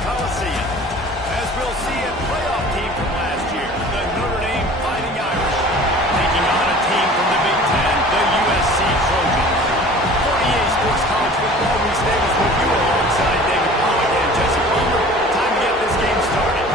Coliseum. As we'll see, a playoff team from last year, the Notre Dame Fighting Irish, taking on a team from the Big Ten, the USC Trojans. For EA Sports College Football, Reese Davis with you alongside David Pollock and Jesse Palmer. Time to get this game started.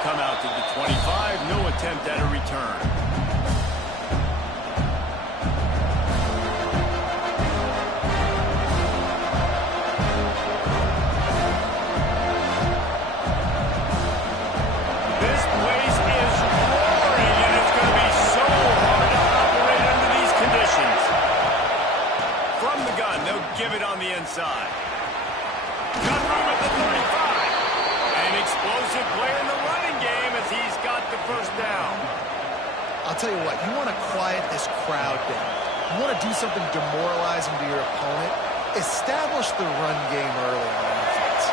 Come out to the 25, no attempt at a return. This place is roaring, and it's going to be so hard to operate under these conditions. From the gun, they'll give it on the inside. Gun room at the 35. An explosive play in the running game as he's got the first down. I'll tell you what, you want to quiet this crowd down. You want to do something demoralizing to your opponent. Establish the run game early on offense.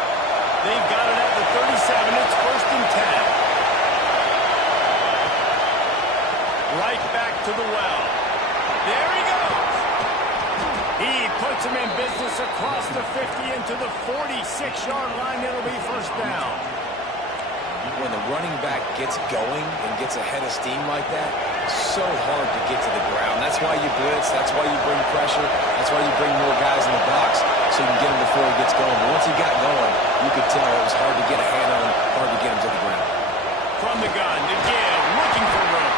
They've got it at the 37. It's 1st and 10. Right back to the well. There he goes. He puts him in business across the 50 into the 46-yard line. It'll be first down. When the running back gets going and gets ahead of steam like that, so hard to get to the ground. That's why you blitz. That's why you bring pressure. That's why you bring more guys in the box so you can get him before he gets going. But once he got going, you could tell it was hard to get a hand on him, hard to get him to the ground. From the gun, again, looking for room.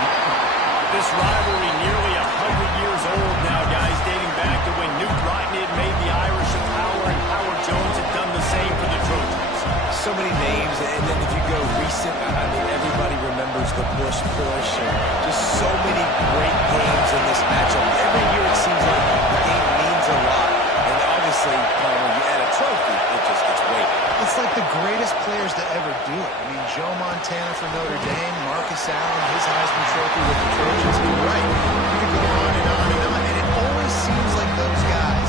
This rivalry nearly 100 years old now, guys, dating back to when Newt Rotten had made the Irish a power and Howard Jones had done the same for the Trojans. So many names, and then if you go recent, I mean, everybody remembers the Bush push, and just so many great games in this matchup. Every year it seems like the game means a lot, and obviously, when you add a trophy, it just gets weighted. It's like the greatest players to ever do it. I mean, Joe Montana for Notre Dame, Marcus Allen, his Heisman Trophy with the Trojans. You're right. You could go on and on and on, and it always seems like those guys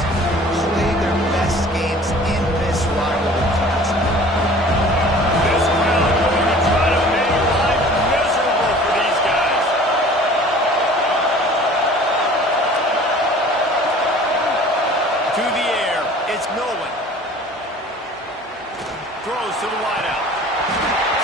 play their best games in this rivalry class. This crowd going to try to make life miserable for these guys. To the air, it's Nolan. Throws to the wideout.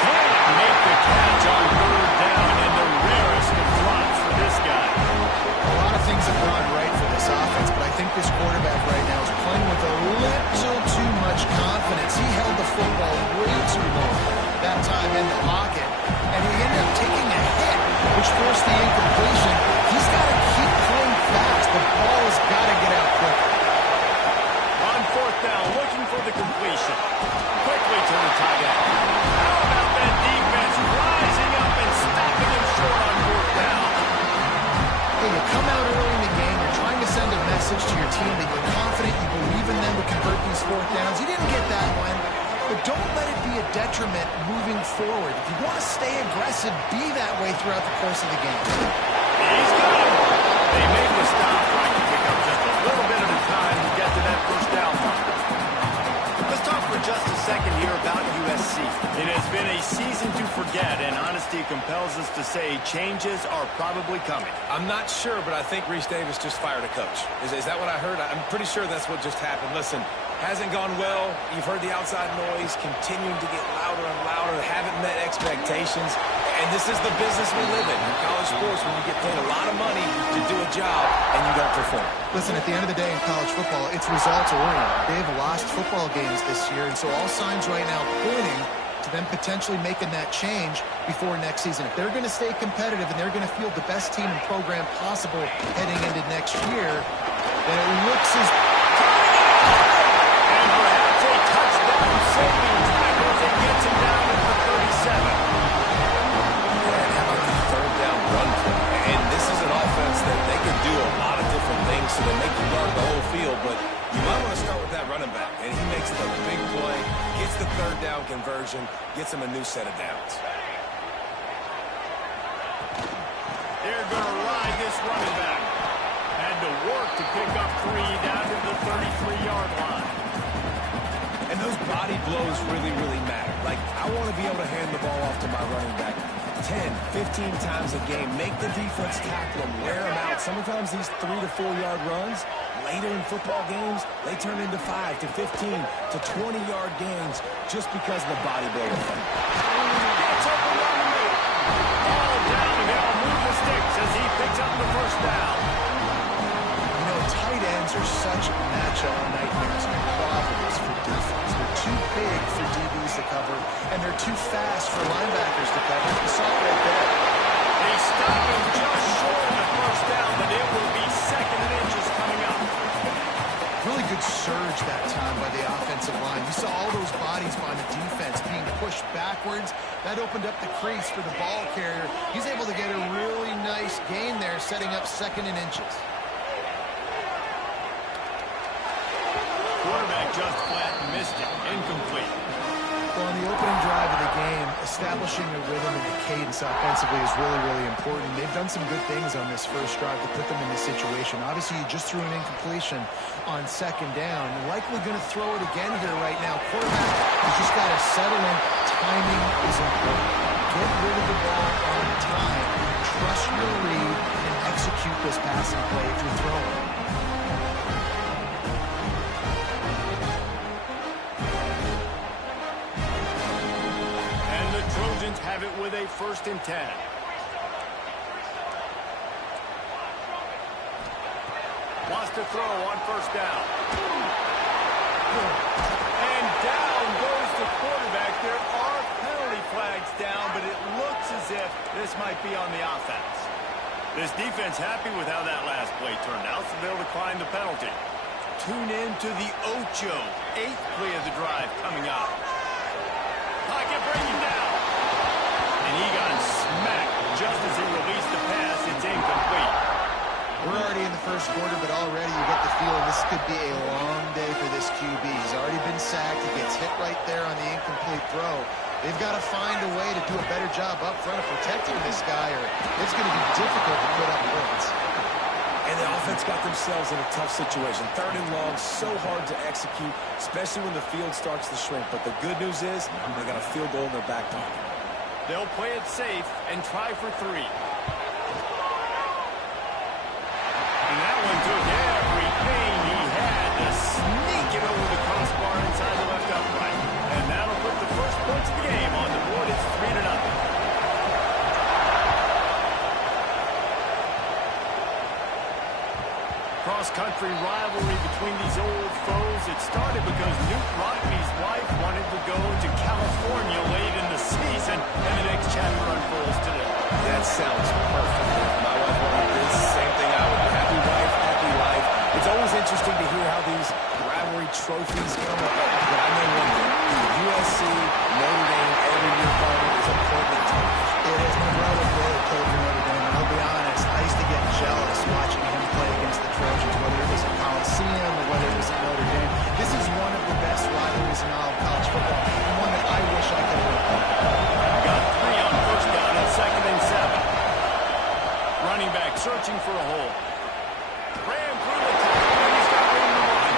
Can't make the catch on 3rd down, and the rarest of drops for this guy. A lot of things have gone right for this offense, but I think this quarterback right now is playing with a little too much confidence. He held the football way too long that time in the pocket, and he ended up taking a hit, which forced the incompletion. He's got to keep playing fast. The ball has got to get out quicker. On 4th down, looking for the completion. Quickly to the tight end. How about that defense rising up and stopping him short on 4th down? Hey, you come out early in the game, you're trying to send a message to your team that you're confident, you believe in them to convert these 4th downs. You didn't get that one, but don't let it be a detriment moving forward. If you want to stay aggressive, be that way throughout the course of the game. He's got him. They made the stop, trying to pick up just a little bit of the time to get to that first down mark. Let's talk for just a second here about USC. It has been a season to forget, and honesty compels us to say changes are probably coming. I'm not sure, but I think Reese Davis just fired a coach. Is that what I heard? I'm pretty sure that's what just happened. Listen, hasn't gone well. You've heard the outside noise continuing to get louder and louder. Haven't met expectations. And this is the business we live in college sports, when you get paid a lot of money to do a job and you don't perform. Listen, at the end of the day in college football, it's results oriented. They've lost football games this year, and so all signs right now pointing to them potentially making that change before next season. If they're going to stay competitive and they're going to field the best team and program possible heading into next year, then it looks as... And perhaps a touchdown saving tackle as it gets him down at the 37. And how about the 3rd down run play? And this is an offense that they can do a lot of different things, so they make you guard the whole field, but You might want to start with that running back, and he makes the big play, gets the third down conversion, gets him a new set of downs. They're going to ride this running back. Had to work to pick up 3 down to the 33-yard line. And those body blows really, really matter. Like, I want to be able to hand the ball off to my running back 10, 15 times a game. Make the defense tackle them, wear them out. Sometimes these 3 to 4-yard runs, later in football games, they turn into 5 to 15 to 20-yard gains just because of the body blow effect. Gets open on the middle. Ball down, and they'll move the sticks as he picks up the first down. You know, tight ends are such matchup nightmares and problems for defense. They're too big for DBs to cover, and they're too fast for linebackers to cover. You saw it right there. They stop him just short of the first down, but it will be 2nd and inches coming up. Really good surge that time by the offensive line. You saw all those bodies by the defense being pushed backwards. That opened up the crease for the ball carrier. He's able to get a really nice gain there, setting up 2nd and inches. Quarterback just flat and missed it. Incomplete. Well, on the opening drive of the game, establishing a rhythm and a cadence offensively is really, really important. They've done some good things on this first drive to put them in this situation. Obviously, you just threw an incompletion on 2nd down. You're likely going to throw it again here right now. Quarterback has just got to settle in. Timing is important. Get rid of the ball on time. Trust your read and execute this passing play if you're throwing. Trojans have it with a 1st and 10. Wants to throw on 1st down. And down goes the quarterback. There are penalty flags down, but it looks as if this might be on the offense. This defense happy with how that last play turned out, so they'll decline the penalty. Tune in to the Ocho, 8th play of the drive coming up. Pocket breaking down. And he got smacked just as he released the pass. It's incomplete. We're already in the first quarter, but already you get the feeling this could be a long day for this QB. He's already been sacked. He gets hit right there on the incomplete throw. They've got to find a way to do a better job up front of protecting this guy, or it's going to be difficult to put up points. And the offense got themselves in a tough situation. 3rd and long, so hard to execute, especially when the field starts to shrink. But the good news is they got a field goal in their back pocket. They'll play it safe and try for 3. And that one took every pain he had to sneak it over the crossbar inside the left upright. And that'll put the first points of the game on the board. It's 3-0. Cross-country rivalry between these old foes. It started because Newt Rockney's wife wanted to go to California late in the season, and the next chapter unfolds today. That sounds perfect. My wife wanted this, same thing I would do. Happy wife, happy life. It's always interesting to hear how these rivalry trophies come about. But I know one thing. USC, Notre Dame, every year final is a point in time. It is. My brother played for Notre Dame, and I'll be honest, I used to get jealous watching him play against the Trojans, whether it was at Coliseum or whether it was at Notre Dame. This is one of the best rivalries in all of college football, and one that I wish I could have won. Got 3 on 1st down and 2nd and 7. Running back searching for a hole. Ran through the tackle, and he's got room to run.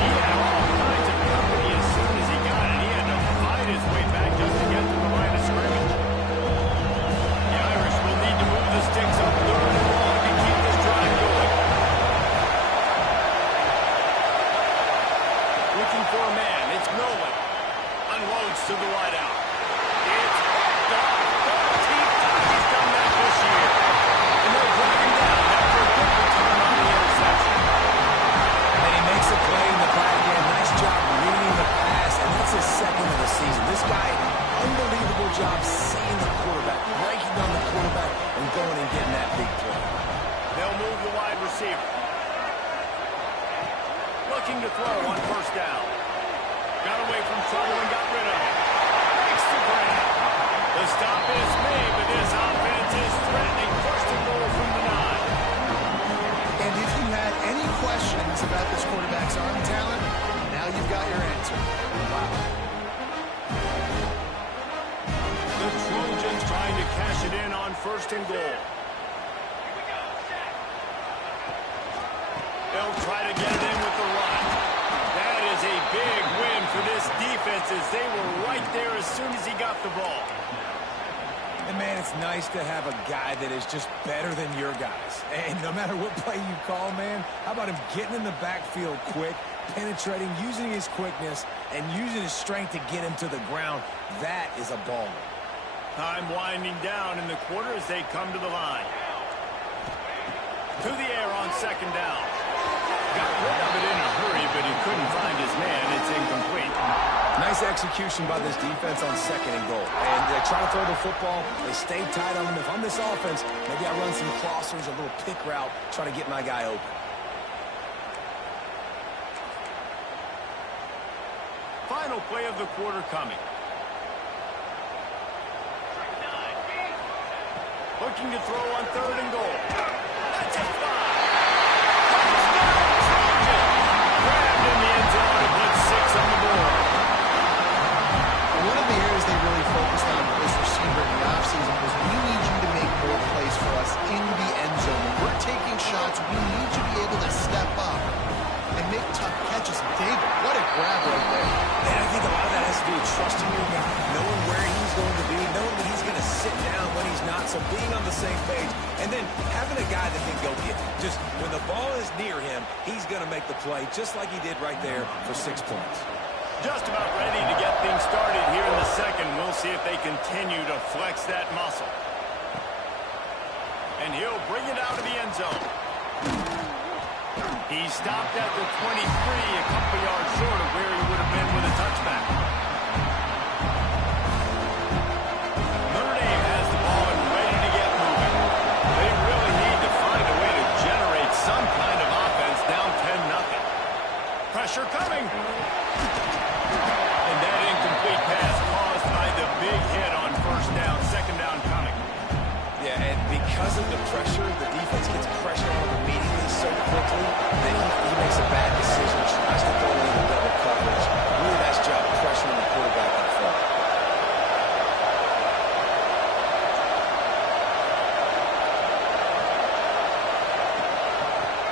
He had all kinds of company as soon as he got it. He had to fight his way back just to get to the line of scrimmage. The Irish will need to move the sticks on 3rd and long to keep this drive going. Looking for a man. It's Nolan. Unloads to the wideout. It's picked off. 13th time he's done that this year. And they're driving down after a good return on the interception. And he makes a play in the back end. Nice job reading the pass, and that's his 2nd of the season. This guy, unbelievable job seeing the quarterback, breaking on the quarterback, and going and getting that big play. They'll move the wide receiver. Looking to throw on 1st down. Got away from trouble and got rid of it. Makes the grab. The stop is made, but this offense is threatening. 1st and goal from the 9. And if you had any questions curious about this quarterback's arm talent? Now you've got your answer. Wow. The Trojans trying to cash it in on 1st and goal. They'll try to get it in with the run. That is a big win for this defense as they were right there as soon as he got the ball. And, man, it's nice to have a guy that is just better than your guys. And no matter what play you call, man, how about him getting in the backfield quick, penetrating, using his quickness, and using his strength to get him to the ground. That is a baller. Time winding down in the quarter as they come to the line. To the air on 2nd down. Got rid of it in a hurry, but he couldn't find his man. It's incomplete. Nice execution by this defense on 2nd and goal. And they try to throw the football. They stay tight on him. If I'm this offense, maybe I run some crossers, a little pick route, try to get my guy open. Final play of the quarter coming. Looking to throw on 3rd and goal. That's a fly. Grabbed in the end zone and put 6 on the board. One of the areas they really focused on with this receiver in the offseason was we need you to make more plays for us in the end zone. When we're taking shots, we need you to be able to step up and make tough catches. David, what a grab right there. And I think a lot of that has to do with trusting your guy, knowing where he's going to be, knowing that he's going to sit down when he's not, so being on the same page, and then having a guy that can go get it. Just when the ball is near him, he's going to make the play, just like he did right there for 6 points. Just about ready to get things started here in the second. We'll see if they continue to flex that muscle. And he'll bring it out of the end zone. He stopped at the 23, a couple yards short of where he would have been with a touchback. Notre Dame has the ball and ready to get moving. They really need to find a way to generate some kind of offense down 10-0. Pressure coming. And that incomplete pass caused by the big hit on 1st down, 2nd down coming. Yeah, and because of the pressure, the defense gets pressure on him immediately so quickly that he makes a bad decision, tries to throw into double coverage. Really nice job pressuring the quarterback up front.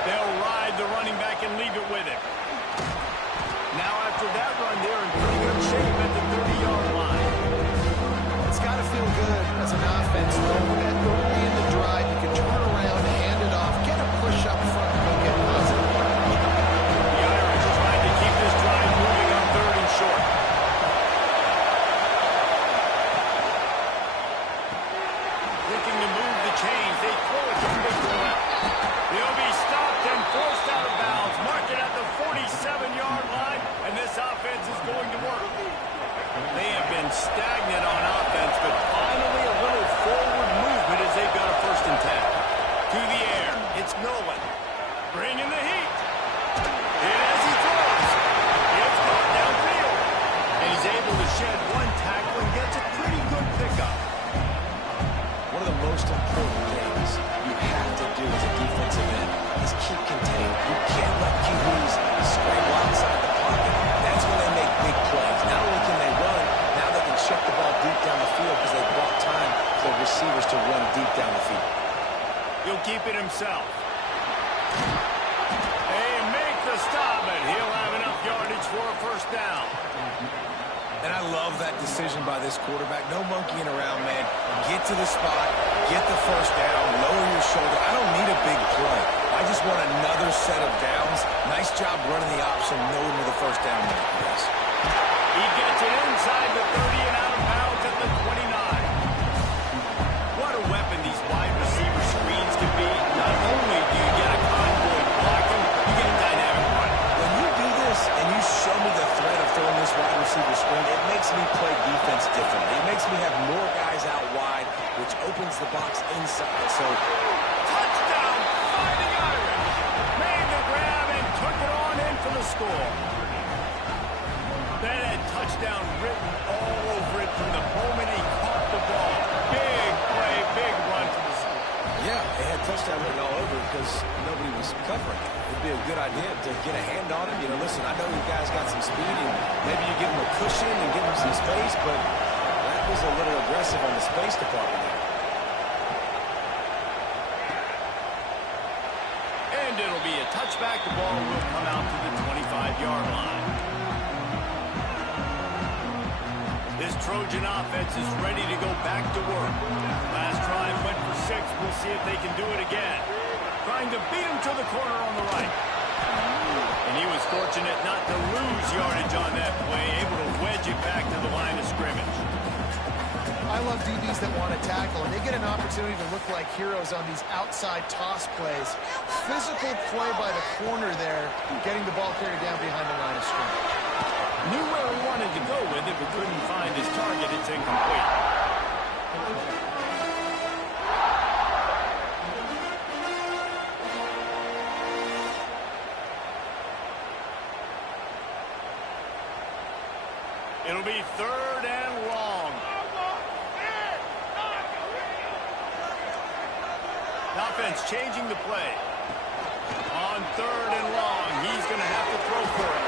They'll ride the running back and leave it with him. Now after that run, they're in pretty good shape at the 30-yard line. It's got to feel good as an offense, knowing that early in the drive you can turn around, hand it off, get a push up front, and go get positive. The Irish trying to keep this drive moving on 3rd and short. Looking to move the chains. They throw it to Bigler. They'll be stopped and forced out of bounds. Mark it at the 47-yard line, and this offense is going to work. They have been stagnant on offense, but finally a little forward movement as they've got a 1st and 10. To the air, it's Nolan. Bringing the heat. And as he throws, it's caught downfield. And he's able to shed 1 tackle and gets a pretty good pickup. One of the most important things you have to do as a defensive end is keep contained. You can't let QBs scramble outside the pocket. That's when they make big plays. Not only can they run, now they can check the ball deep down the field because they brought time for receivers to run deep down the field. He'll keep it himself. They make the stop, and he'll have enough yardage for a 1st down. And I love that decision by this quarterback. No monkeying around, man. Get to the spot, get the 1st down, lower your shoulder. I don't need a big play. I just want another set of downs. Nice job running the option, knowing where the 1st down mark is. He gets it inside the 30 and out of bounds at the 29. What a weapon these wide receiver screens can be. Not only do you get a convoy blocking, you get a dynamic run. When you do this and you show me the threat of throwing this wide receiver screen, it makes me play defense differently. It makes me have more guys out wide, which opens the box inside. So, touchdown, Fighting Irish. Made the grab and took it on in for the score. That had touchdown written all over it from the celebrating all over because nobody was covering it. It'd be a good idea to get a hand on him. You know, listen, I know you guys got some speed, and maybe you give him a cushion and give him some space, but that was a little aggressive on the space department there. And it'll be a touchback. The ball will come out to the 25-yard line. This Trojan offense is ready to go back to work. Last drive went for 6. We'll see if they can do it again. Trying to beat him to the corner on the right. And he was fortunate not to lose yardage on that play, able to wedge it back to the line of scrimmage. I love DBs that want to tackle, and they get an opportunity to look like heroes on these outside toss plays. Physical play by the corner there, getting the ball carried down behind the line of scrimmage. Knew where he wanted to go with it, but couldn't find his target. It's incomplete. It'll be 3rd and long. Offense changing the play. On 3rd and long, he's going to have to throw for it.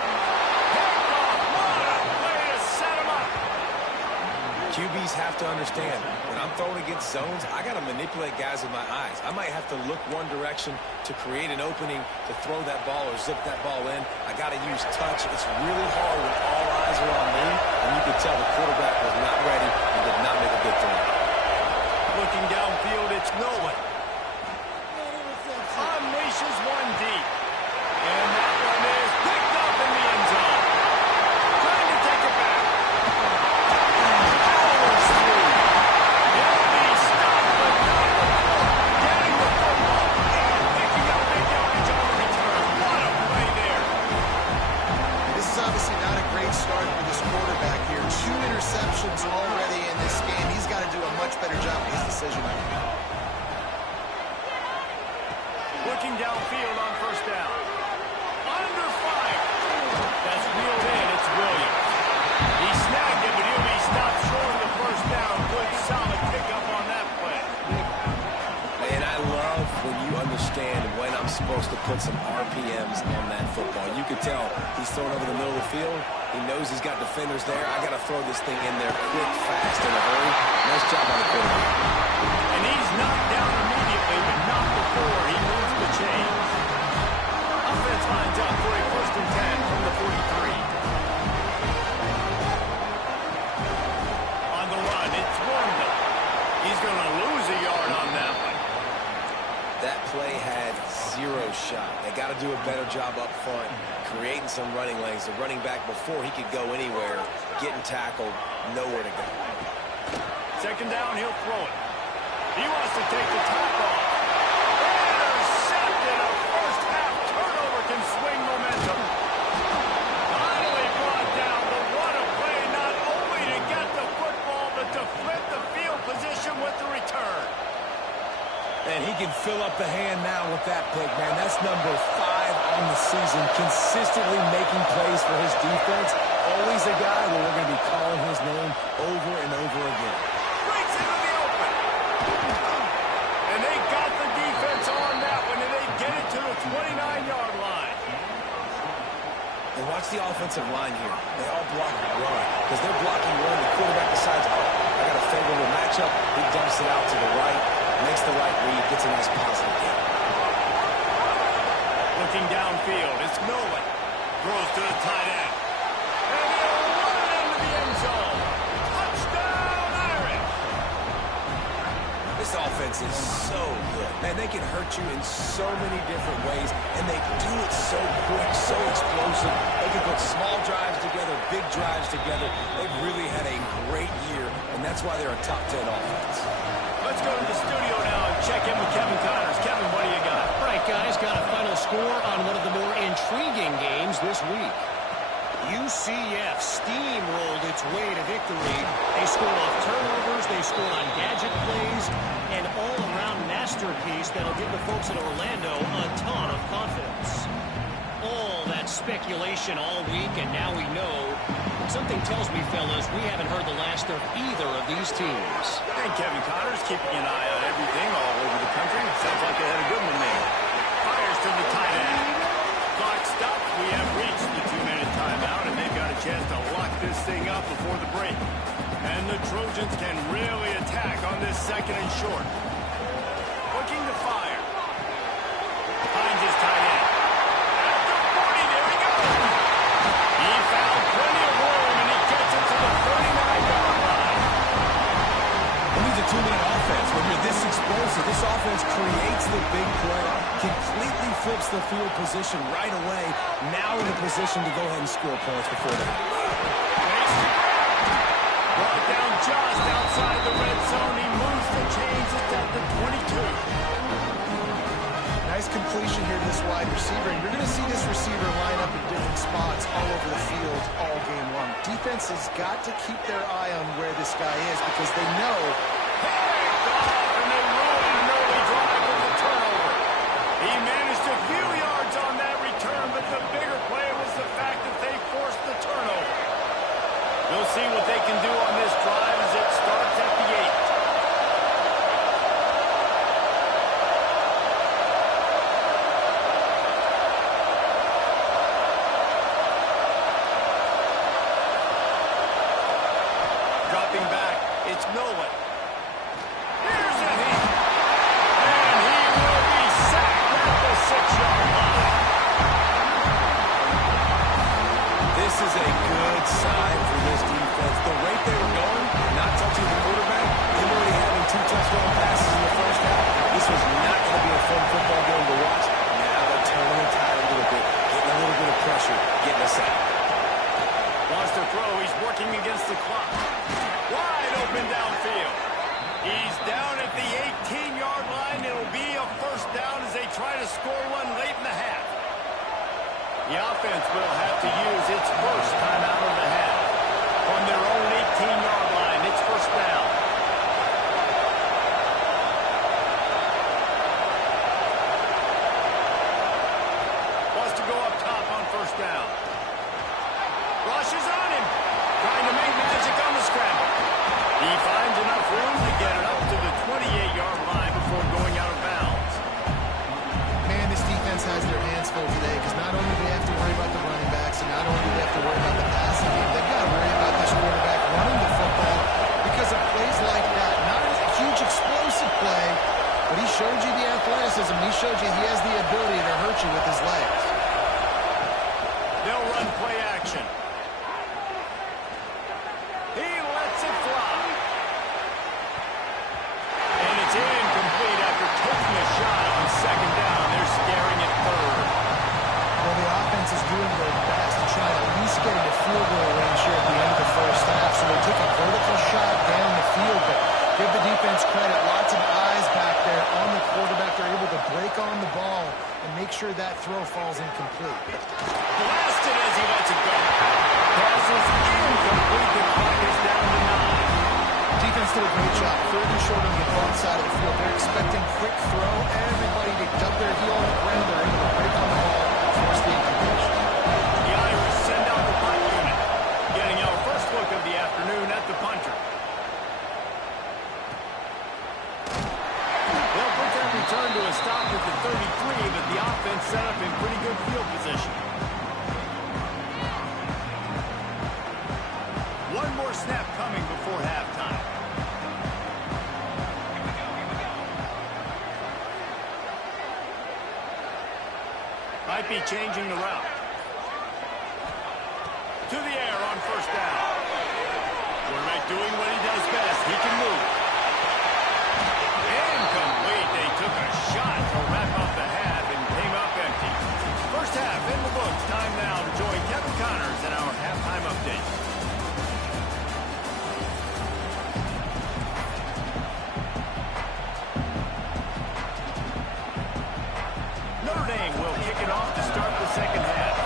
QBs have to understand, when I'm throwing against zones, I got to manipulate guys with my eyes. I might have to look one direction to create an opening to throw that ball or zip that ball in. I got to use touch. It's really hard when all eyes are on me, and you can tell the quarterback was not ready and did not make a good throw. Looking downfield, it's Nolan. Unleashes one deep. And that one is picked up in the end zone. Trying to take it back. Powers through. He'll be stopped but not before. Getting the football. And picking up big yardage on the return. What a play there. This is obviously not a great start for this quarterback here. 2 interceptions already in this game. He's got to do a much better job with his decision making. Looking downfield on 1st down. Under fire. That's reeled in. It's Williams. He snagged it, but he'll be stopped short of the 1st down. Good, solid pickup on that play. And I love when you understand when I'm supposed to put some RPMs on that football. You can tell he's throwing over the middle of the field. He knows he's got defenders there. I got to throw this thing in there quick, fast, in a hurry. Nice job on the quarterback. And he's knocked down immediately, but not before he moves the chains. Offense lines up for a 1st and 10 from the 43. On the run, it's Wanda. He's going to lose a yard on that one. That play had 0 shot. They got to do a better job up front, creating some running lanes. The running back, before he could go anywhere, getting tackled, nowhere to go. 2nd down, he'll throw it. He wants to take the top off. Intercepted. A 1st half turnover can swing momentum. Finally brought down, but what a play, not only to get the football, but to flip the field position with the return. And he can fill up the hand now with that pick, man. That's number 5 on the season, consistently making plays for his defense. Always a guy where we're going to be calling his name over and over again. Breaks into the open. And they got the defense on that one, and they get it to the 29-yard line. And watch the offensive line here. They all block run. Because they're blocking run, the quarterback decides, oh, I got a favorable matchup. He dumps it out to the right, makes the right read, gets a nice positive gain. Looking downfield, it's Nolan. Throws to the tight end. And he'll run it into the end zone. Touchdown, Irish. This offense is so good. Man, they can hurt you in so many different ways, and they do it so quick, so explosive. They can put small drives together, big drives together. They've really had a great year, and that's why they're a top 10 offense. Let's go to the studio now and check in with Kevin Connors. Kevin, what do you got? All right, guys, got a final score on one of the more intriguing games this week. UCF steamrolled its way to victory. They scored off turnovers, they scored on gadget plays, an all-around masterpiece that'll give the folks at Orlando a ton of confidence. All that speculation all week, and now we know Something tells me, fellas, we haven't heard the last of either of these teams. And Kevin Connor's keeping an eye on everything all over the country. Sounds like they had a good one there. Fires to the tight end. Clock stopped. We have reached the 2-minute timeout, and they've got a chance to lock this thing up before the break. And the Trojans can really attack on this 2nd and short. Looking to fire. Finds his tight end. At the 40, there he goes. He found plenty of room, and he gets it to the 39-yard line. It needs a 2-minute offense. When you're this explosive, this offense creates the big play, completely flips the field position right away. Now in a position to go ahead and score points before that. Brought down just outside the red zone. He moves the chains. It's at the 22. Nice completion here to this wide receiver, and you're going to see this receiver line up in different spots all over the field all game long. Defense has got to keep their eye on where this guy is because they know. Picked off, and they ruin an early drive with the turnover. He managed a few yards on that return, but the bigger play was the fact that they forced the turnover. We'll see what they can do on this drive as it starts at the 8. Dropping back, it's Nolan. Here's a hit. And he will be sacked at the 6-yard line. This is a good sign for this defense. The rate they were going, not touching the quarterback, him already having 2 touchdown passes in the first half. This was not going to be a fun football game to watch. Now they're turning the tide a little bit, getting a little bit of pressure, getting us out. Wants to throw. He's working against the clock. Wide open downfield. He's down at the 18-yard line. It'll be a first down as they try to score one late in the half. The offense will have to use its first timeout of the half. From their own 18-yard line, it's first down. Wants to go up top on first down. Rush is on him. Trying to make magic on the scramble. He finds enough room to get it up to the 28-yard line before going out of bounds. Man, this defense has their hands full today because not only do they have to worry about the running backs and not only do they have to worry about the passing game, they've got to worry about this quarterback running the football because of plays like that. Not a huge explosive play, but he showed you the athleticism. He showed you he has the ability to hurt you with his legs. They'll run play action. He lets it fly. And it's incomplete after taking a shot on second down. They're staring at third. Well, the offense is doing their best to try to at least get into field goal range here at the end of the first half. So they take a vertical shot down the field, but give the defense credit. Lots of eyes back there on the quarterback. They're able to break on the ball and make sure that throw falls incomplete. Blasted as he lets it go. Pass is incomplete. The clock is down to 9. Defense did a great job. 3rd and short on the opponent side of the field. They're expecting quick throw. Everybody to dug their heel on the ground. They're able to break on the ball, force the incompletion. The Irish send out the punt unit. Getting our first look of the afternoon at the punter. They'll put that return to a stop at the 33, but the offense set up in pretty good field position. One more snap coming before halftime. Might be changing the route. To the air on first down. Quarterback doing what he does best. He can move. Incomplete. They took a shot to wrap up the half and came up empty. First half in the books. Time now to join Kevin Connors in our halftime update. Notre Dame will kick it off to start the second half.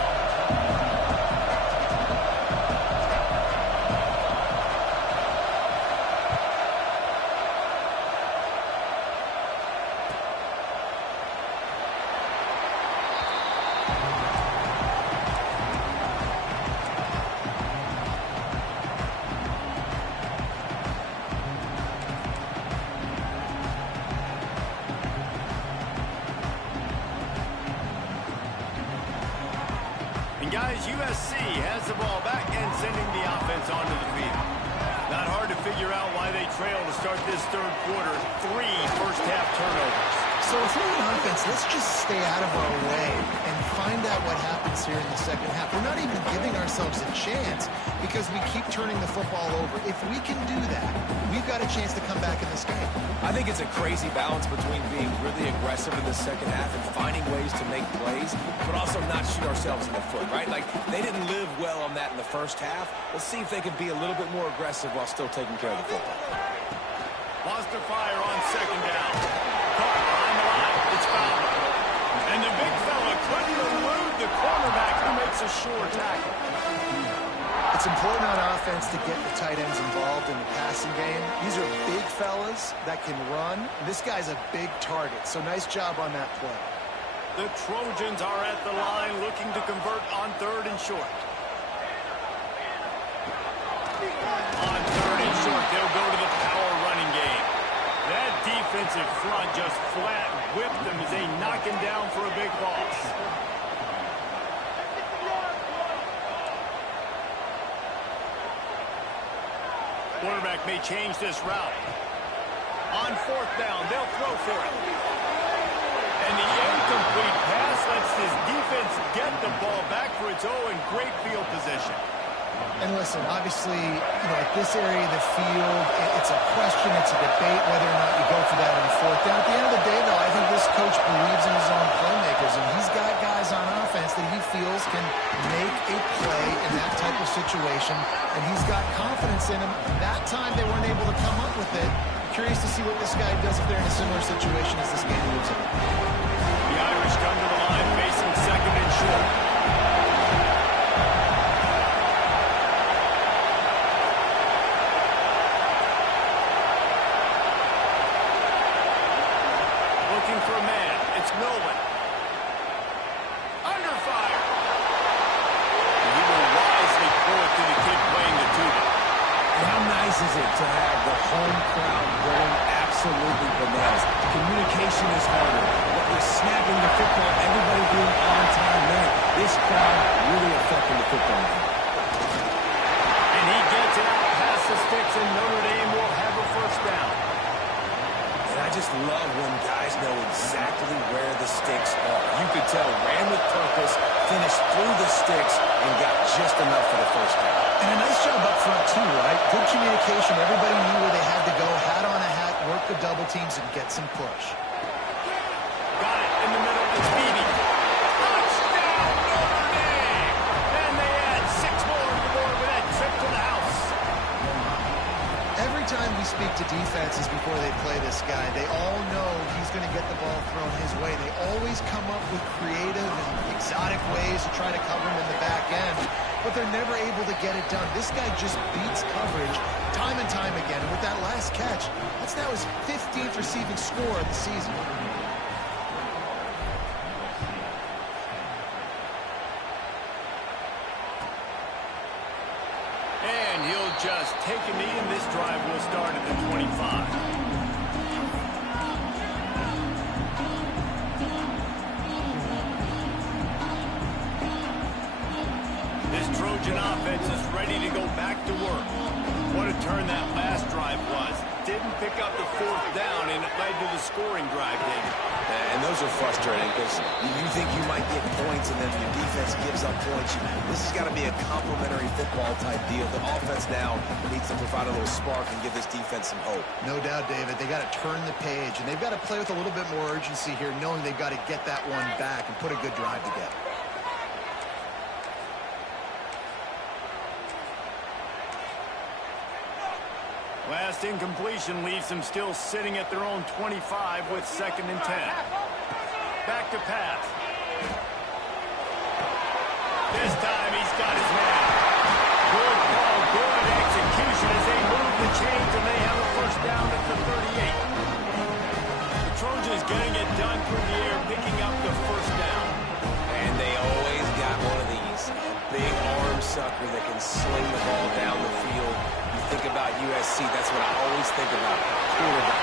And guys, USC has the ball back and sending the offense onto the field. Not hard to figure out why they trail to start this third quarter. 3 first-half turnovers. So if we're an offense, let's just stay out of our way and find out what happens here in the second half. We're not even giving ourselves a chance because we keep turning the football over. If we can do that, we've got a chance to come back in this game. I think it's a crazy balance between being really aggressive in the second half and finding ways to make plays, but also not shoot ourselves in the foot, right? Like, they didn't live well on that in the first half. Let's see if they can be a little bit more aggressive while still taking care of the football. Wants to fire on second down. Caught behind the line. It's fouled. And the big fella couldn't elude the cornerback who makes a sure tackle. It's important on offense to get the tight ends involved in the passing game. These are big fellas that can run. This guy's a big target, so nice job on that play. The Trojans are at the line looking to convert on 3rd and short. On 3rd and short, they'll go to the power running game. That defensive front just flat whipped them as they knock him down for a big loss. Quarterback may change this route. On 4th down, they'll throw for it. And the incomplete pass lets this defense get the ball back for its own great field position. And listen, obviously, at this area of the field, it's a question, it's a debate whether or not you go for that on 4th down. At the end of the day, though, I think this coach believes in his own playmakers, and he's got guys on offense that he feels can make a play in that type of situation, and he's got confidence in him. That time, they weren't able to come up with it. Curious to see what this guy does if they're in a similar situation as this game moves on. The Irish come to the line facing 2nd and short. Looking for a man. It's Nolan. Under fire. And he will wisely throw it to the kid playing the tuba. And how nice is it to have the home crowd going absolutely bananas? Communication is harder. What with snapping the football, everybody being on time, man, this crowd really affecting the football game. And he gets it out past the sticks, and Notre Dame will have a first down. And I just love when guys know exactly where the sticks are. You could tell, ran with purpose, finished through the sticks, and got just enough for the first down. And a nice job up front, too, right? Good communication. Everybody knew where they had to go. Hat on a hat, work the double teams, and get some push. Got it in the middle. It's Beebe. Touchdown, Notre Dame! And they add 6 more to the board with that trip to the house. Every time we speak to defenses before they play this guy, they all know he's going to get the ball thrown his way. They always come up with creative and exotic ways to try to cover him in the back end, but they're never able to get it done. This guy just beats coverage time and time again. And with that last catch, that's now his 15th receiving score of the season. And he'll just take a knee, and this drive will start at the 25. This Trojan offense is ready to go back to work. What a turn that last drive was. Didn't pick up the 4th down, and it led to the scoring drive, David. And those are frustrating because you think you might get points and then your defense gives up points. This has got to be a complementary football type deal. The offense now needs to provide a little spark and give this defense some hope. No doubt, David. They got to turn the page, and they've got to play with a little bit more urgency here, knowing they've got to get that one back and put a good drive together. Last incompletion leaves them still sitting at their own 25 with 2nd and 10. Back to pass. This time he's got his man. Good ball, good execution as they move the chains, and they have a first down at the 38. The Trojans getting it done through the air, picking up the first down. And they always got one of these. A big arm sucker that can sling the ball down the field. You think about USC, that's what I always think about. Quarterback.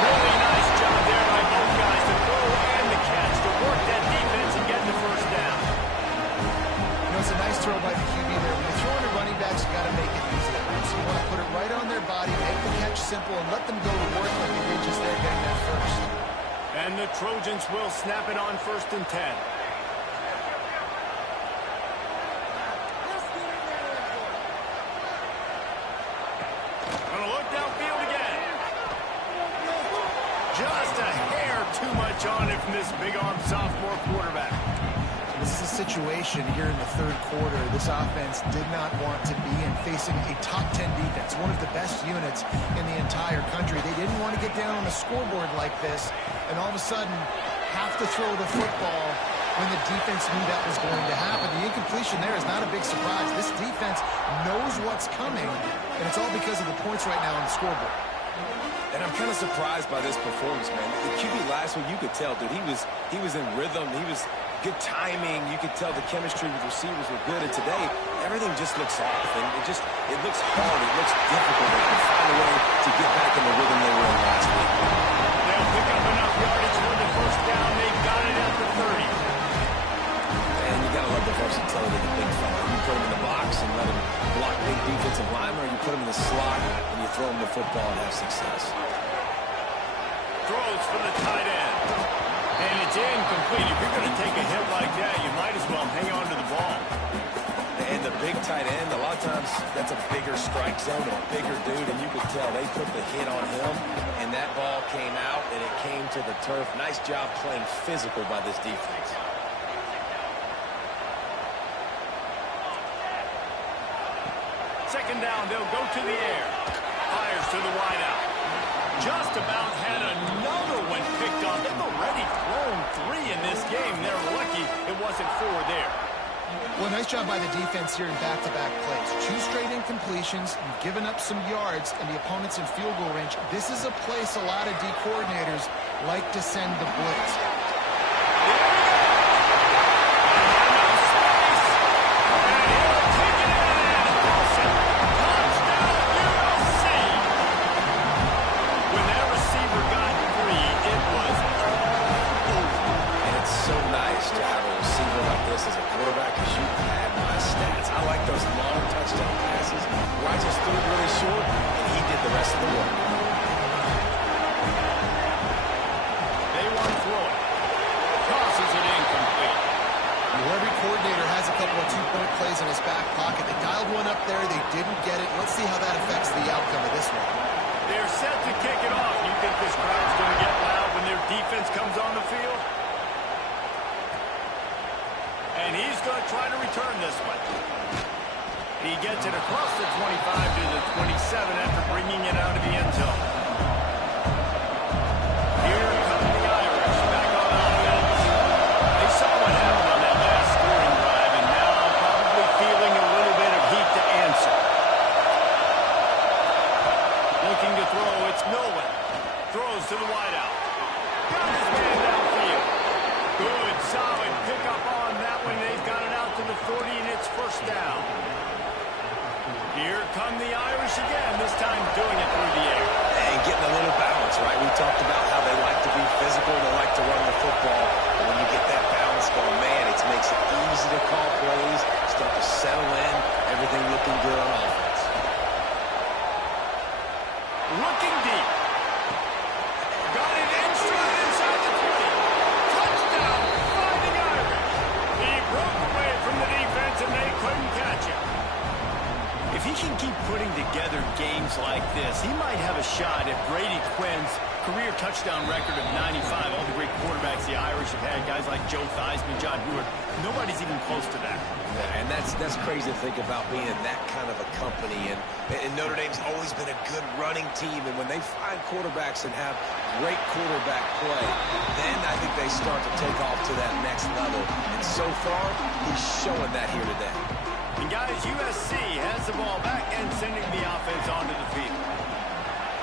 Really nice job there by both guys to throw and the catch to work that defense and get the simple and let them go to work like they did just there getting that first. And the Trojans will snap it on 1st and 10. Gonna look downfield again. Just a hair too much on it from this big-arm sophomore quarterback. This is a situation here in the 3rd quarter this offense did not want to be in, facing a top 10 defense, one of the best units in the entire country. They didn't want to get down on the scoreboard like this and all of a sudden have to throw the football when the defense knew that was going to happen. The incompletion there is not a big surprise. This defense knows what's coming, and it's all because of the points right now on the scoreboard. And I'm kind of surprised by this performance, man. The QB last week, you could tell, dude, he was in rhythm. He was good timing. You could tell the chemistry with receivers were good. And today, everything just looks off. And it looks hard. It looks difficult. They can find a way to get back in the rhythm they were in last week. They'll pick up enough yardage for the 1st down. They've got it at the 30. And you got to love the versatility of the big fella. You put him in the box and let him block big defensive linemen, or you put him in the slot and you throw him the football and have success. Throws for the tight end. And it's incomplete. If you're going to take a hit like that, you might as well hang on to the ball. And the big tight end, a lot of times that's a bigger strike zone, a bigger dude, and you could tell they put the hit on him, and that ball came out, and it came to the turf. Nice job playing physical by this defense. Second down, they'll go to the air. Fires to the wideout. Just about had another one picked off. They've already thrown 3 in this game. They're lucky it wasn't 4 there. Well, nice job by the defense here in back-to-back plays. 2 straight incompletions. You've given up some yards, and the opponent's in field goal range. This is a place a lot of D coordinators like to send the blitz. As a quarterback, because you had my stats. I like those long touchdown passes where I just threw it really short, and he did the rest of the work. They want to throw it. Tosses it incomplete. Well, every coordinator has a couple of 2-point plays in his back pocket. They dialed one up there. They didn't get it. Let's see how that affects the outcome of this one. They're set to kick it off. You think this crowd's going to get loud when their defense comes on the field? And he's going to try to return this one. He gets it across the 25 to the 27 after bringing it out of the end zone. Here come the Irish back on offense. They saw what happened on that last scoring drive, and now probably feeling a little bit of heat to answer. Looking to throw, it's Nolan. Throws to the wideout. Got his man downfield. Good, solid pickup on that one. They've got it out to the 40, and it's 1st down. Here come the Irish again, this time doing it through the air. And getting a little balance, right? We talked about how they like to be physical, they like to run the football. But when you get that balance going, man, it makes it easy to call plays, start to settle in, everything looking good on offense. Looking deep. Got it inside the 20. Touchdown, Fighting Irish. He broke away from the defense, and they couldn't catch him. If he can keep putting together games like this, he might have a shot at Brady Quinn's career touchdown record of 95. All the great quarterbacks the Irish have had, guys like Joe Theismann, John Hewart, nobody's even close to that. Yeah, and that's crazy to think about being that kind of a company. And Notre Dame's always been a good running team. And when they find quarterbacks and have great quarterback play, then I think they start to take off to that next level. And so far, he's showing that here today. And guys, USC has the ball back and sending the offense onto the field.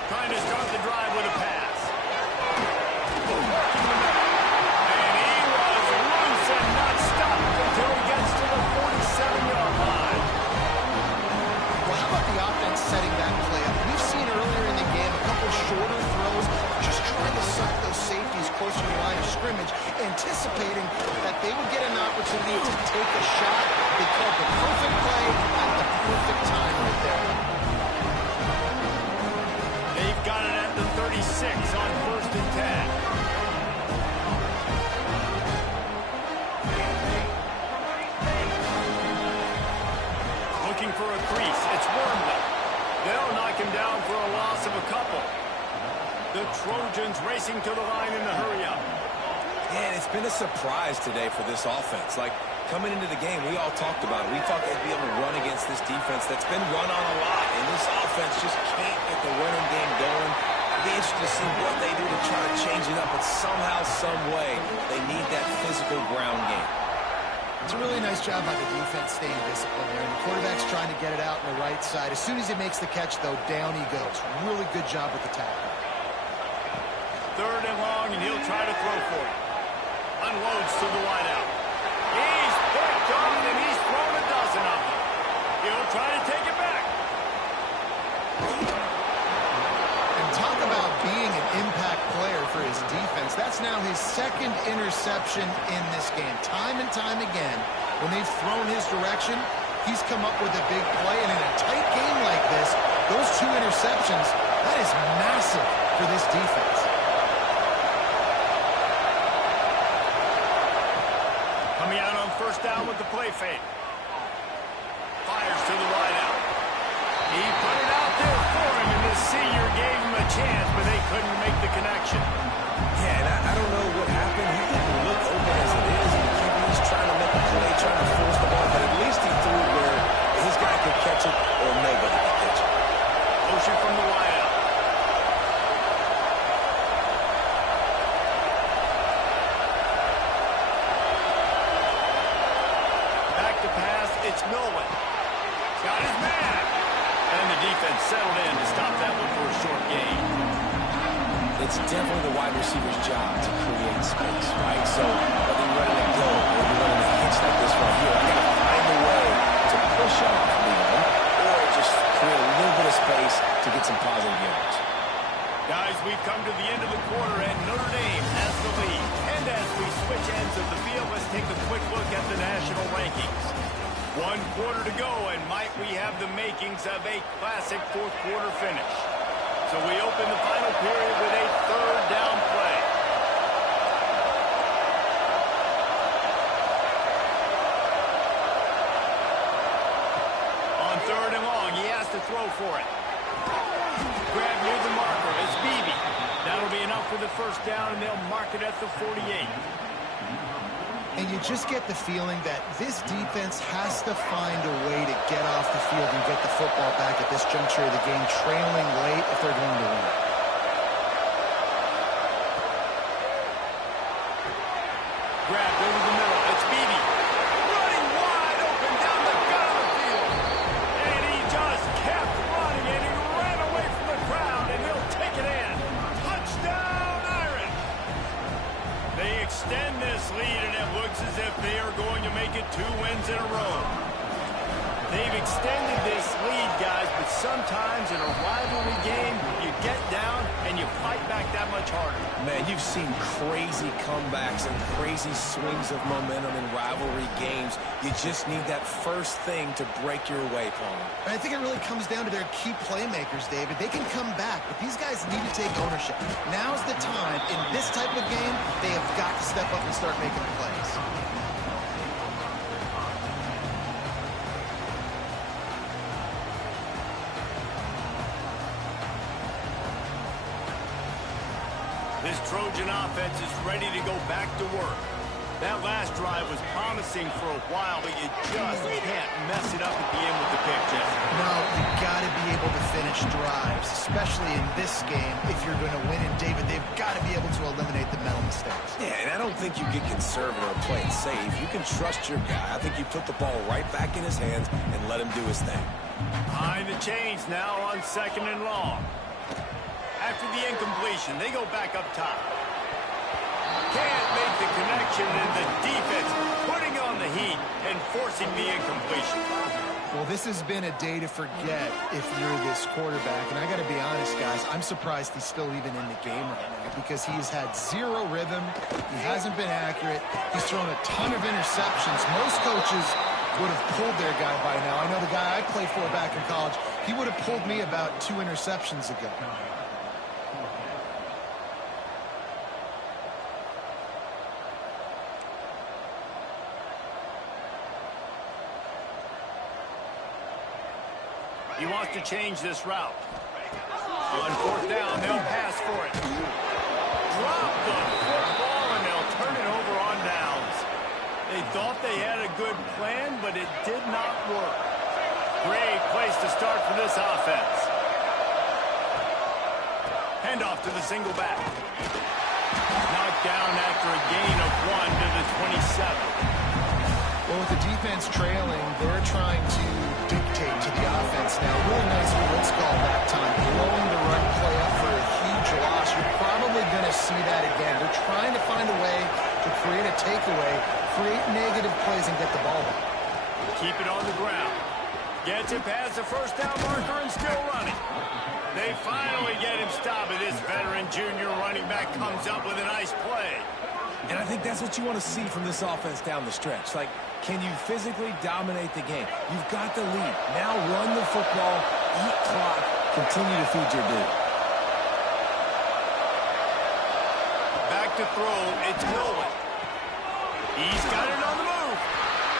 Trying to start the drive with a pass. And he was loose and not stopped until he gets to the 47-yard line. Well, how about the offense setting that play up? We've seen earlier in the game a couple shorter throws, just trying to suck those safeties closer to the line of scrimmage, anticipating that they would get an opportunity to take a shot. They called the perfect play at the perfect time right there. They've on 1st and 10. Looking for a crease. It's Wormley. They'll knock him down for a loss of a couple. The Trojans racing to the line in the hurry-up. Yeah, and it's been a surprise today for this offense. Like, coming into the game, we all talked about it. We thought they'd be able to run against this defense that's been run on a lot, and this offense just can't get the running game going. It'll be interesting to see what they do to try to change it up, but somehow, some way, they need that physical ground game. It's a really nice job by the defense staying disciplined there. And the quarterback's trying to get it out on the right side. As soon as he makes the catch, though, down he goes. Really good job with the tackle. 3rd and long, and he'll try to throw for it. Unloads to the wideout. He's picked off, and he's thrown a dozen of them. He'll try to take it back. And talk about being an impact player for his defense. That's now his 2nd interception in this game. Time and time again, when they've thrown his direction, he's come up with a big play. And in a tight game like this, those 2 interceptions, that is massive for this defense. Coming out on 1st down with the play fake. Fires to the wideout. He put it out there for him, and the senior gave him a chance, but they couldn't make the connection. Yeah, and I don't know what happened. He didn't look open as it is, and the QB's trying to make a play, trying to force the ball, but at least he threw it where his guy could catch it or nobody could catch it. Motion from the wideout. Back to pass, it's Milwin. Got his man. And the defense settled in to stop that one for a short gain. It's definitely the wide receiver's job to create space, right? So whether you're running a go or you're running a hitch like this right here, you got to find a way to push off Cleveland or just create a little bit of space to get some positive yards. Guys, we've come to the end of the quarter, and Notre Dame has the lead. And as we switch ends of the field, let's take a quick look at the national rankings. 1 quarter to go, and might we have the makings of a classic 4th quarter finish. So we open the final period with a 3rd down play. On 3rd and long, he has to throw for it. Grab near the marker. It's Beebe. That'll be enough for the 1st down, and they'll mark it at the 48. And you just get the feeling that this defense has to find a way to get off the field and get the football back at this juncture of the game, trailing late if they're going to win. Grabbed over the middle. It's Beebe. Running wide open down the gut of the field. And he just kept running, and he ran away from the crowd, and he'll take it in. Touchdown, Irish! They extend this lead, and it looks as if they are going to make it 2 wins in a row. They've extended this lead, guys, but sometimes in a rivalry game, you get down and you fight back that much harder. Man, you've seen crazy comebacks and crazy swings of momentum in rivalry games. You just need that first thing to break your way, Paul. And I think it really comes down to their key playmakers, David. They can come back, but these guys need to take ownership. Now's the time. In this type of game, they have got to step up and start making plays. This Trojan offense is ready to go back to work. That last drive was promising for a while, but you just can't mess it up at the end with the pick, Jeff. No, you've got to be able to finish drives, especially in this game. If you're going to win, and David, they've got to be able to eliminate the mental mistakes. Yeah, and I don't think you get conservative or play it safe. You can trust your guy. I think you put the ball right back in his hands and let him do his thing. Behind the chains now on 2nd and long. After the incompletion, they go back up top. Can't make the connection, and the defense putting on the heat and forcing the incompletion. Well, this has been a day to forget if you're this quarterback. And I got to be honest, guys, I'm surprised he's still even in the game right now because he's had 0 rhythm. He hasn't been accurate. He's thrown a ton of interceptions. Most coaches would have pulled their guy by now. I know the guy I played for back in college, he would have pulled me about 2 interceptions ago. He wants to change this route. On fourth down, they'll pass for it. Drop the football, and they'll turn it over on downs. They thought they had a good plan, but it did not work. Great place to start for this offense. Handoff to the single back. Knocked down after a gain of 1 to the 27. Well, with the defense trailing, they're trying to dictate to the offense now. Really nice blitz call that time. Blowing the run play up for a huge loss. You're probably going to see that again. They're trying to find a way to create a takeaway, create negative plays, and get the ball back. Keep it on the ground. Gets it past the first down marker and still running. They finally get him stopped, and this veteran junior running back comes up with a nice play. And I think that's what you want to see from this offense down the stretch. Like, can you physically dominate the game? You've got the lead. Now run the football, eat clock, continue to feed your dude. Back to throw, it's Nolan. He's got it on the move.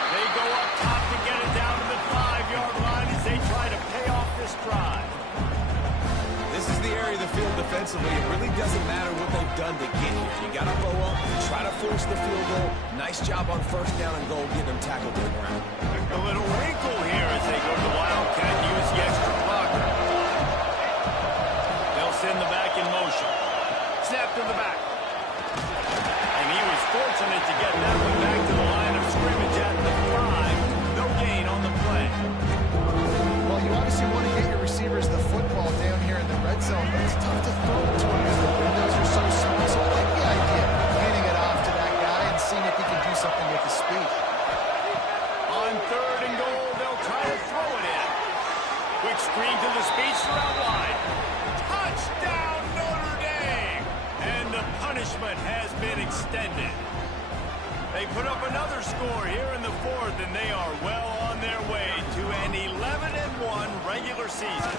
They go up top to get it down to the 5-yard line as they try to pay off this drive. This is the area of the field defensively. It really doesn't matter what they've done to get here. You got to bow up, try to force the field goal. Nice job on first down and goal, getting them tackled to the ground. A little wrinkle here as they go to the Wildcat and use the extra blocker. They'll send the back in motion. Snap to the back. And he was fortunate to get that one back to the line of scrimmage at the 5. No gain on the play. Well, you obviously want to get your receivers the football down here in the red zone, but it's tough to throw it to him because the windows are so small. So I like the idea of handing it off to that guy and seeing if he can do something with his speed. On third and goal, they'll try to throw it in. Quick screen to the speedster out wide. Touchdown, Notre Dame! And the punishment has been extended. They put up another score here in the fourth, and they are well on their way to an 11-1 regular season.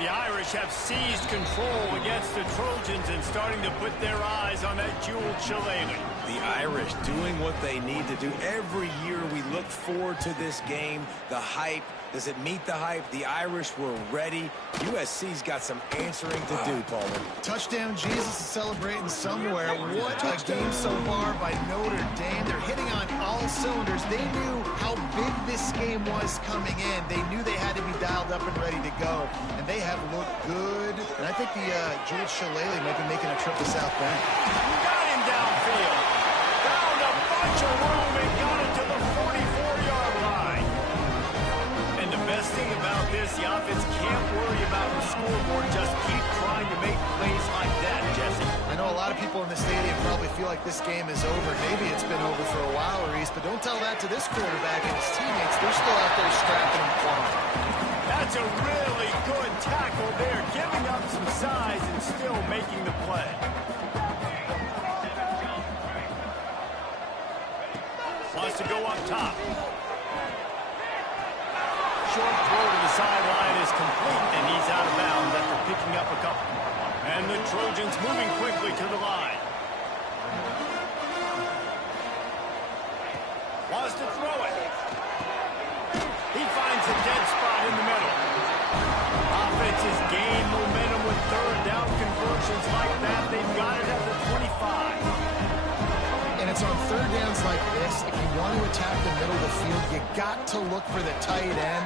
The Irish have seized control against the Trojans and starting to put their eyes on that jeweled shillelagh. The Irish doing what they need to do. Every year we look forward to this game. The hype. Does it meet the hype? The Irish were ready. USC's got some answering to do, Palmer. Touchdown Jesus is celebrating somewhere. What a game so far by Notre Dame. They're hitting on all cylinders. They knew how big this game was coming in. They knew they had to be dialed up and ready to go. And they have looked good. And I think the Jewel Shillelagh might be making a trip to South Bend. Got him downfield. Found a bunch of room and got it to the 44-yard line. And the best thing about this, the offense can't worry about the scoreboard. Just keep trying to make plays like that, Jesse. I know a lot of people in the stadium probably feel like this game is over. Maybe it's been over for a while, Reese, but don't tell that to this quarterback and his teammates. They're still out there strapping and clawing. That's a really good tackle there, giving up some size and still making the play. Wants to go up top. Short throw to the sideline is complete, and he's out of bounds after picking up a couple. And the Trojans moving quickly to the line. Wants to throw it. He finds a dead spot in the middle. Offense has gained momentum with third down conversions like that. They've got it at the 25. And it's on third downs like this, if you want to attack the middle of the field, you got to look for the tight end.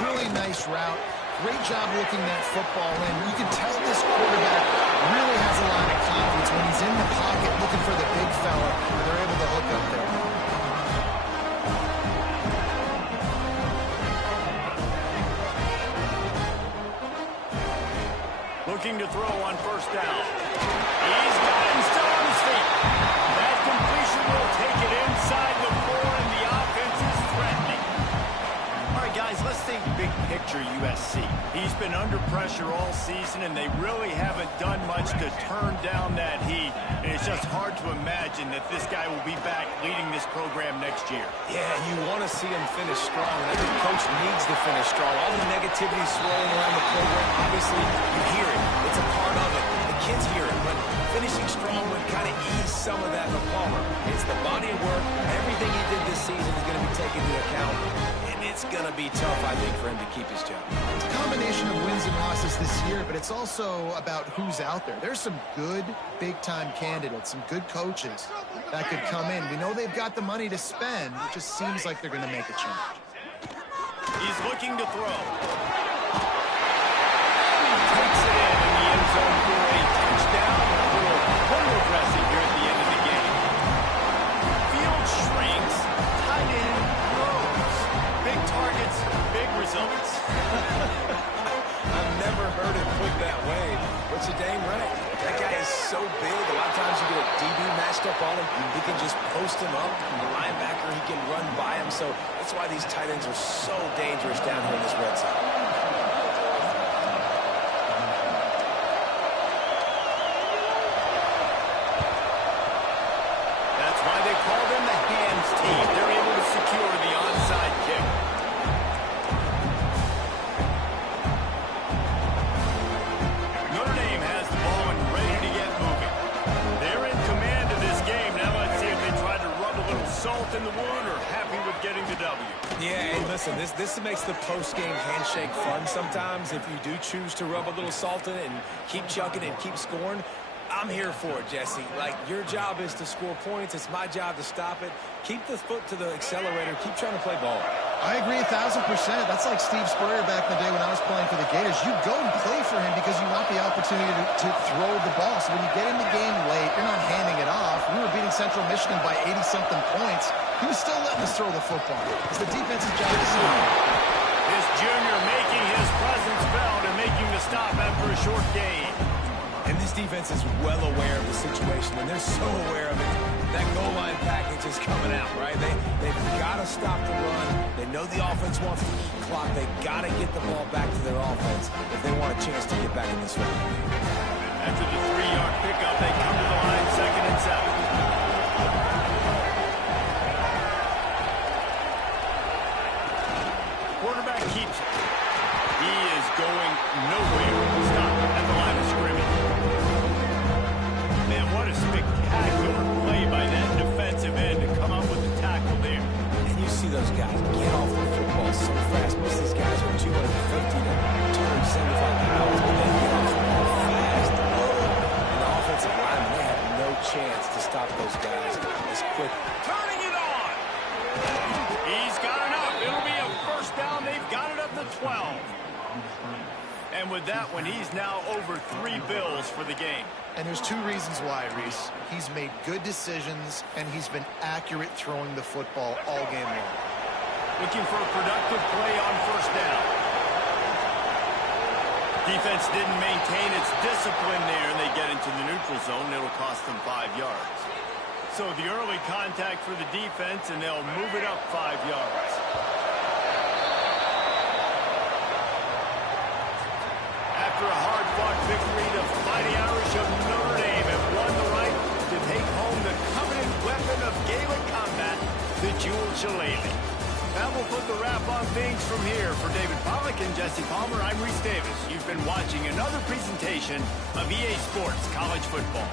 Really nice route. Great job looking that football in. You can tell this quarterback really has a lot of confidence when he's in the pocket looking for the big fella, and they're able to hook up there. Looking to throw on first down. He's got him still on his feet. That completion will take it inside the 4, and the offense is threatening. All right, guys, let's think big picture USC. He's been under pressure all season, and they really haven't done much to turn down that heat. And it's just hard to imagine that this guy will be back leading this program next year. Yeah, you want to see him finish strong, and I think Coach needs to finish strong. All the negativity swirling around the program, obviously, you hear it. It's a part of it. The kids hear it, but finishing strong would kind of ease some of that for Palmer. It's the body of work. Everything he did this season is going to be taken into account, and it's It's going to be tough, I think, for him to keep his job. It's a combination of wins and losses this year, but it's also about who's out there. There's some good big-time candidates, some good coaches that could come in. We know they've got the money to spend. It just seems like they're going to make a change. He's looking to throw. He takes it in the end zone for a touchdown. A little window dressing here at the end of the game. Field shrinks. Tight end grows. Big targets, big results. I've never heard it put that way, but you're dang right. That guy is so big. A lot of times you get a DB matched up on him. He can just post him up. The linebacker, he can run by him. So that's why these tight ends are so dangerous down here in this red zone. That's why they call them the hands team. They're able to secure the onside kick. Notre Dame has the ball and ready to get moving. They're in command of this game. Now let's see if they try to rub a little salt in the wound or happy with getting the W. Yeah, and listen, this makes the post-game handshake fun sometimes. If you do choose to rub a little salt in it and keep chucking and keep scoring, I'm here for it, Jesse. Like, your job is to score points. It's my job to stop it. Keep the foot to the accelerator. Keep trying to play ball. I agree 1,000%. That's like Steve Spurrier back in the day when I was playing for the Gators. You go and play for him because you want the opportunity to throw the ball. So when you get in the game late, you're not handing it off. We were beating Central Michigan by 80-something points. He was still letting us throw the football. It's the defense's job to see him. This junior making his presence felt and making the stop after a short gain. And this defense is well aware of the situation, and they're so aware of it. That goal line package is coming out, right? They've got to stop the run. They know the offense wants to eat clock. They got to get the ball back to their offense if they want a chance to get back in this one. After the 3-yard pickup, they come to the line, 2nd and 7. Quarterback keeps it. He is going nowhere. Stop at the line of scrimmage. Man, what a spectacular play by that defensive end to come up with the tackle there. And you see those guys get off the football so fast. Most of these guys are 250 to 275 pounds, but they get off the ball fast. And the offensive linemen, they have no chance to stop those guys as quick. Turning it on. He's got enough. It'll be a first down. They've got it up to 12. And with that one, he's now over 3 bills for the game. And there's 2 reasons why, Reese. He's made good decisions, and he's been accurate throwing the football all game long. Looking for a productive play on first down. Defense didn't maintain its discipline there, and they get into the neutral zone. It'll cost them 5 yards. So the early contact for the defense, and they'll move it up 5 yards. After a hard-fought victory, the Fighting Irish of Notre Dame have won the right to take home the coveted weapon of Gaelic combat, the jeweled shillelagh. That will put the wrap on things from here. For David Pollack and Jesse Palmer, I'm Reese Davis. You've been watching another presentation of EA Sports College Football.